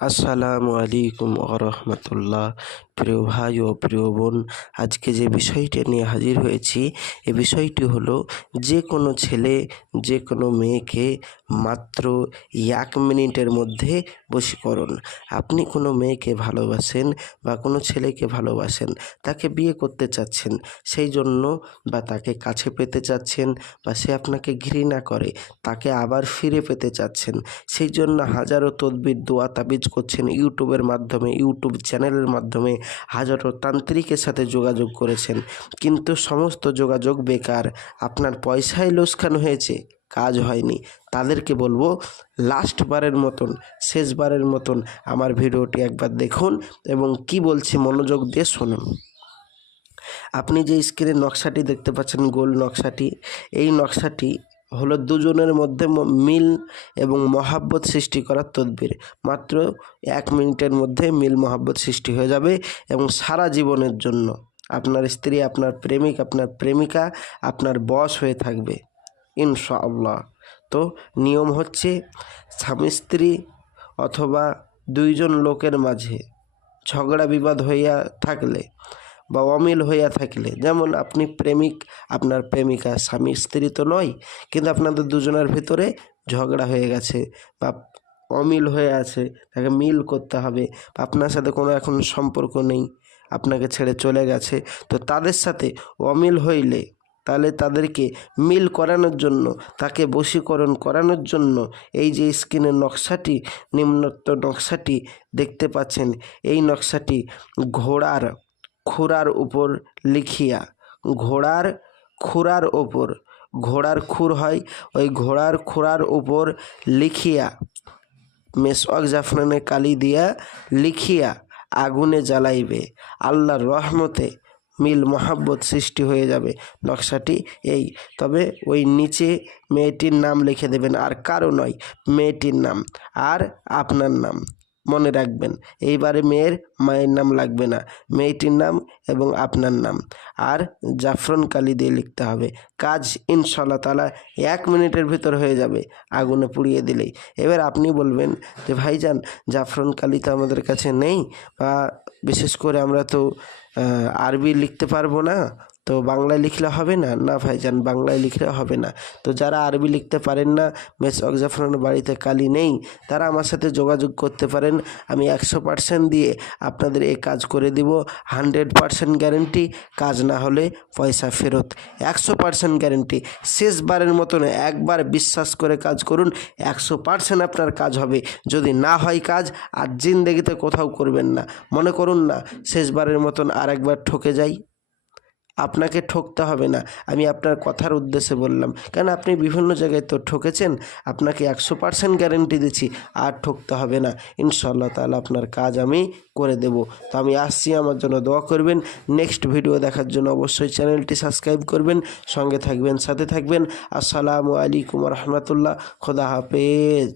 আসসালামু আলাইকুম রহমতুল্লাহ। প্রিয় ভাই ও প্রিয় বোন, আজকে যে বিষয়টা নিয়ে হাজির হয়েছি, এ বিষয়টি হলো যে কোনো ছেলে যে কোনো মেয়েকে মাত্র 1 মিনিটের মধ্যে বশীকরণ। আপনি কোনো মেয়েকে ভালোবাসেন বা কোনো ছেলেকে ভালোবাসেন, তাকে বিয়ে করতে চাচ্ছেন, সেই জন্য বা তাকে কাছে পেতে চাচ্ছেন, বা সে আপনাকে ঘৃণা করে তাকে আবার ফিরে পেতে চাচ্ছেন, সেই জন্য হাজারো তদবির দোয়া তাবিজ করছেন ইউটিউবের মাধ্যমে, ইউটিউব চ্যানেলের মাধ্যমে হাজারো তান্ত্রিকের সাথে যোগাযোগ করেছেন, কিন্তু সমস্ত যোগাযোগ বেকার। আপনার পয়সায় লোকসান হয়েছে, কাজ হয়নি। তাদেরকে বলবো লাস্টবারের মতন, শেষবারের মতন আমার ভিডিওটি একবার দেখুন এবং কি বলছি মনোযোগ দিয়ে শুনুন। আপনি যে স্ক্রিনে নকশাটি দেখতে পাচ্ছেন, গোল নকশাটি, এই নকশাটি হলো দুজনের মধ্যে মিল এবং মহাব্বত সৃষ্টি করার তদবির। মাত্র 1 মিনিটের মধ্যে মিল মহাব্বত সৃষ্টি হয়ে যাবে এবং সারা জীবনের জন্য আপনার স্ত্রী, আপনার প্রেমিক, আপনার প্রেমিকা আপনার বশ হয়ে থাকবে ইনশাআল্লাহ। তো নিয়ম হচ্ছে, স্বামী স্ত্রী অথবা দুইজন লোকের মাঝে ঝগড়া বিবাদ হইয়া থাকলে বা অমিল হইয়া থাকলে, যেমন আপনি প্রেমিক, আপনার প্রেমিকা, স্বামী স্ত্রী তো নয়, কিন্তু আপনাদের দুজনের ভিতরে ঝগড়া হয়ে গেছে বা অমিল হয়ে আছে, তাকে মিল করতে হবে। আপনার সাথে কোনো এখন সম্পর্ক নেই, আপনাকে ছেড়ে চলে গেছে, তো তাদের সাথে অমিল হইলে তাহলে তাদেরকে মিল করানোর জন্য, তাকে বশীকরণ করানোর জন্য এই যে স্ক্রিনের নকশাটি, নিম্নোক্ত নকশাটি দেখতে পাচ্ছেন, এই নকশাটি ঘোড়ার খুরার উপর লিখিয়া, ঘোড়ার খুরার ওপর, ঘোড়ার খুর হয়, ওই ঘোড়ার খুরার উপর লিখিয়া মেসওয়াক জাফরানে কালি দিয়া লিখিয়া আগুনে জ্বালাইবে। আল্লাহর রহমতে মিল মহাব্বত সৃষ্টি হয়ে যাবে। নকশাটি এই, তবে ওই নিচে মেয়েটির নাম লিখে দেবেন, আর কারো নয়, মেয়েটির নাম আর আপনার নাম মনে রাখবেন। এইবারে মেয়ের মায়ের নাম লাগবে না, মেয়েটির নাম এবং আপনার নাম, আর জাফরান কালি দিয়ে লিখতে হবে। কাজ ইনশাআল্লাহ তাআলা 1 মিনিটের ভিতর হয়ে যাবে, আগুনে পুড়িয়ে দিলেই। এবার আপনি বলবেন যে ভাইজান, জাফরান কালি তো আমাদের কাছে নেই, বা বিশেষ করে আমরা তো আরবি লিখতে পারবো না, তো বাংলায় লিখলে হবে না? না ভাইজান, বাংলায় লিখলে হবে না। তো যারা আরবি লিখতে পারেন না, মেসওয়াক জাফরানের বাড়িতে কালি নেই, তারা আমার সাথে যোগাযোগ করতে পারেন। আমি 100% দিয়ে আপনাদের এই কাজ করে দিব। 100% গ্যারেন্টি, কাজ না হলে পয়সা ফেরত। 100% গ্যারেন্টি। শেষবারের মতন একবার বিশ্বাস করে কাজ করুন, 100% আপনার কাজ হবে। যদি না হয় কাজ, আর জিন্দেগিতে কোথাও করবেন না। মনে করুন না শেষবারের মতন আরেকবার ঠকে যাই, আপনাকে ঠকতে হবে না, আমি আপনার কথার উদ্দেশ্যে বললাম, কারণ আপনি বিভিন্ন জায়গায় তো ঠকেছেন। আপনাকে 100% গ্যারেন্টি দিচ্ছি, আর ঠকতে হবে না ইনশাআল্লাহ তাআলা, আপনার কাজ আমি করে দেব। তো আমি আসছি, আমার জন্য দোয়া করবেন। নেক্সট ভিডিও দেখার জন্য অবশ্যই চ্যানেলটি সাবস্ক্রাইব করবেন, সঙ্গে থাকবেন, সাথে থাকবেন। আসসালামু আলাইকুম রহমতুল্লাহ। খোদা হাফেজ।